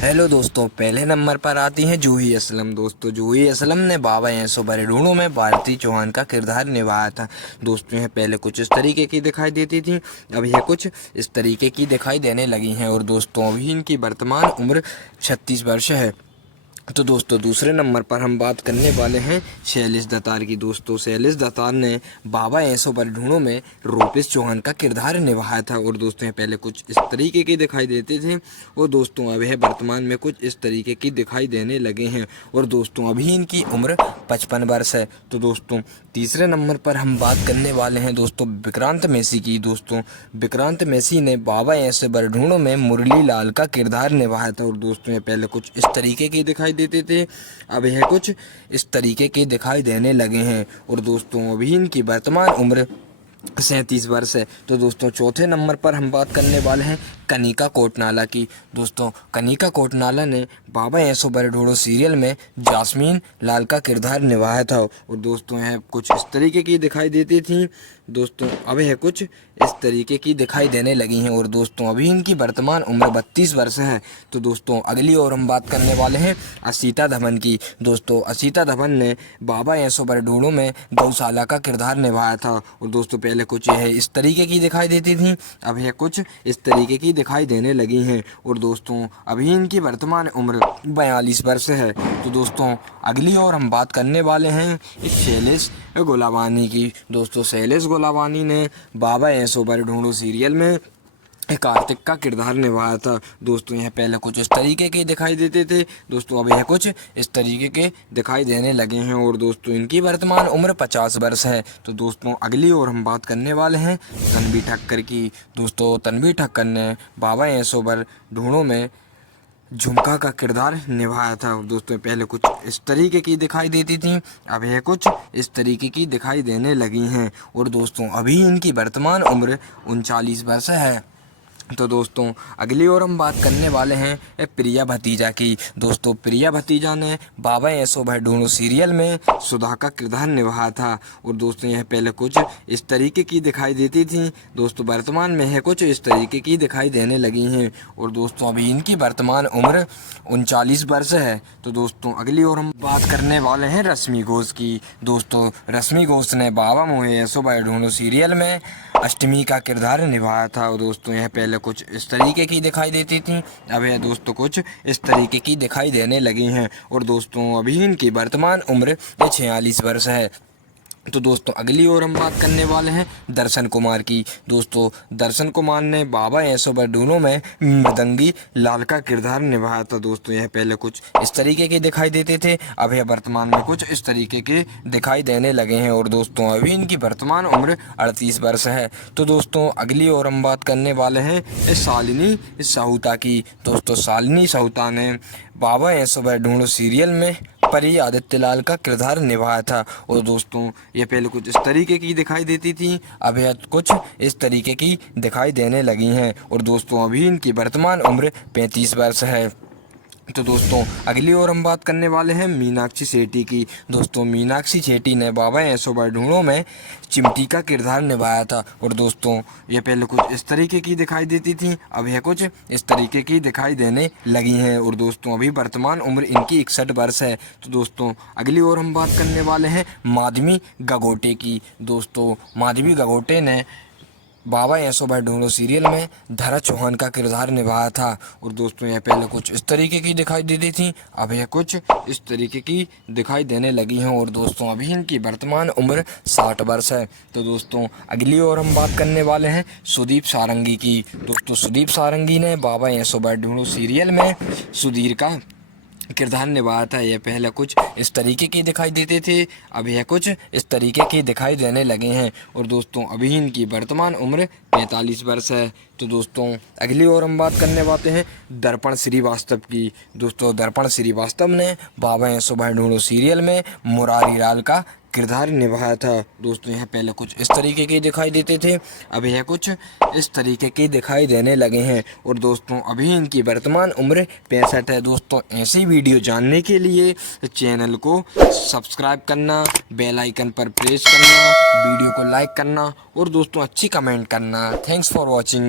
Hello दोस्तों, पहले number पर आती हैं जूही असलम। दोस्तों, जूही असलम ने बाबा ऐसो बड़े ढूंढों में भारती चौहान का किरदार निभाया था। दोस्तों, यह पहले कुछ इस तरीके की दिखाई देती थी, अब यह कुछ इस तरीके की दिखाई देने लगी हैं। और दोस्तों, अभी इनकी वर्तमान उम्र 36 वर्ष है। तो दोस्तों, दूसरे नंबर पर हम बात करने वाले हैं शैलेश दत्तार की। दोस्तों, शैलेश दत्तार ने बाबा ऐसो बड़े ढूंढों में रूपेश चौहान का किरदार निभाया था। और दोस्तों, ये पहले कुछ इस तरीके के दिखाई देते थे और दोस्तों अब यह वर्तमान में कुछ इस तरीके की दिखाई देने लगे हैं। और दोस्तों, अभी इनकी उम्र 55 वर्ष है। तो दोस्तों, तीसरे नंबर पर हम बात करने वाले हैं दोस्तों विक्रांत मैसी की। दोस्तों, विक्रांत मैसी ने बाबा ऐसे बड़े ढूंढों में मुरली लाल का किरदार निभाया था। और दोस्तों, ये पहले कुछ इस तरीके की दिखाई देते थे, अब यह कुछ इस तरीके के दिखाई देने लगे हैं। और दोस्तों, अभी इनकी वर्तमान उम्र 37 वर्ष है। तो दोस्तों, चौथे नंबर पर हम बात करने वाले हैं कनिका कोटनाला की। दोस्तों, कनिका कोटनाला ने बाबा ऐसो बड़े ढूंढो सीरियल में जास्मीन लाल का किरदार निभाया था। और दोस्तों, यह कुछ इस तरीके की दिखाई देती थी, दोस्तों अब यह कुछ इस तरीके की दिखाई देने लगी हैं। और दोस्तों, अभी इनकी वर्तमान उम्र 32 वर्ष है। तो दोस्तों, अगली और हम बात करने वाले हैं असीता धवन की। दोस्तों, असीता धवन ने बाबा ऐसो बड़े ढूंढो में गौशाला का किरदार निभाया था। और दोस्तों, पहले कुछ यह इस तरीके की दिखाई देती थी, अब यह कुछ इस तरीके की दिखाई देने लगी हैं। और दोस्तों, अभी इनकी वर्तमान उम्र 42 वर्ष है। तो दोस्तों, अगली और हम बात करने वाले हैं इस शैलेश गोलावानी की। दोस्तों, शैलेश गोलावानी ने बाबा ऐसो बड़े ढूंढो सीरियल में कार्तिक का किरदार निभाया था। दोस्तों, यह पहले कुछ इस तरीके के दिखाई देते थे, दोस्तों अब यह कुछ इस तरीके के दिखाई देने लगे हैं। और दोस्तों, इनकी वर्तमान उम्र 50 वर्ष है। तो दोस्तों, अगली और हम बात करने वाले हैं तन्वी ठक्कर की। दोस्तों, तन्वी ठक्कर ने बाबा ऐसो बड़े ढूंढो में झुमका का किरदार निभाया था। दोस्तों, पहले कुछ इस तरीके की दिखाई देती थी, अब यह कुछ इस तरीके की दिखाई देने लगी हैं। और दोस्तों, अभी इनकी वर्तमान उम्र 39 वर्ष है। तो दोस्तों, अगली और हम बात करने वाले हैं प्रिया भतीजा की। दोस्तों, प्रिया भतीजा ने बाबा ऐसो बड़े ढूंढो सीरियल में सुधा का किरदार निभाया था। और दोस्तों, यह पहले कुछ इस तरीके की दिखाई देती थी, दोस्तों वर्तमान में है कुछ इस तरीके की दिखाई देने लगी हैं। और दोस्तों, अभी इनकी वर्तमान उम्र 39 वर्ष है। तो दोस्तों, अगली और हम बात करने वाले हैं रश्मि घोष की। दोस्तों, रश्मि घोष ने बाबा मोहे ऐसो बड़े ढूंढो सीरियल में अष्टमी का किरदार निभाया था। और दोस्तों, यह पहले कुछ इस तरीके की दिखाई देती थी, अब यह दोस्तों कुछ इस तरीके की दिखाई देने लगी हैं। और दोस्तों, अभी इनकी वर्तमान उम्र 46 वर्ष है। तो दोस्तों, अगली और हम बात करने वाले हैं दर्शन कुमार की। दोस्तों, दर्शन कुमार ने बाबा ऐसो बड़े ढूंढो में मृदंगी लाल का किरदार निभाया था। दोस्तों, यह पहले कुछ इस तरीके के दिखाई देते थे, अब यह वर्तमान में कुछ इस तरीके के दिखाई देने लगे हैं। और दोस्तों, अभी इनकी वर्तमान उम्र 38 वर्ष है। तो दोस्तों, अगली और हम बात करने वाले हैं शालिनी साहुता की। दोस्तों, शालिनी साहुता ने बाबा ऐसो बड़े ढूंढो सीरियल में परी आदित्य लाल का किरदार निभाया था। और दोस्तों, ये पहले कुछ इस तरीके की दिखाई देती थी, अब यह कुछ इस तरीके की दिखाई देने लगी हैं। और दोस्तों, अभी इनकी वर्तमान उम्र 35 वर्ष है। तो दोस्तों, अगली और हम बात करने वाले हैं मीनाक्षी सेठी की। दोस्तों, मीनाक्षी सेठी ने बाबा ऐसो बड़े ढूंढो में चिमटी का किरदार निभाया था। और दोस्तों, ये पहले कुछ इस तरीके की दिखाई देती थी, अब यह कुछ इस तरीके की दिखाई देने लगी हैं। और दोस्तों, अभी वर्तमान उम्र इनकी 61 वर्ष है। तो दोस्तों, अगली और हम बात करने वाले हैं माधवी गगोटे की। दोस्तों, माधवी गगोटे ने बाबा ऐसो बड़े ढूंढो सीरियल में धरा चौहान का किरदार निभाया था। और दोस्तों, यह पहले कुछ इस तरीके की दिखाई देती थी, अब यह कुछ इस तरीके की दिखाई देने लगी हैं। और दोस्तों, अभी इनकी वर्तमान उम्र 60 वर्ष है। तो दोस्तों, अगली और हम बात करने वाले हैं सुदीप सारंगी की। दोस्तों, सुदीप सारंगी ने बाबा ऐसो बड़े ढूंढो सीरियल में सुधीर का किरदार निभाया था। यह पहले कुछ इस तरीके की दिखाई देते थे, अब यह कुछ इस तरीके की दिखाई देने लगे हैं। और दोस्तों, अभी इनकी वर्तमान उम्र 45 वर्ष है। तो दोस्तों, अगली और हम बात करने वाले हैं दर्पण श्रीवास्तव की। दोस्तों, दर्पण श्रीवास्तव ने बाबा ऐसो बड़े ढूंढो सीरियल में मुरारी लाल का किरदार निभाया था। दोस्तों, यह पहले कुछ इस तरीके के दिखाई देते थे, अब यह कुछ इस तरीके के दिखाई देने लगे हैं। और दोस्तों, अभी इनकी वर्तमान उम्र 65 है। दोस्तों, ऐसी वीडियो जानने के लिए चैनल को सब्सक्राइब करना, बेल आइकन पर प्रेस करना, वीडियो को लाइक करना और दोस्तों अच्छी कमेंट करना। Thanks for watching.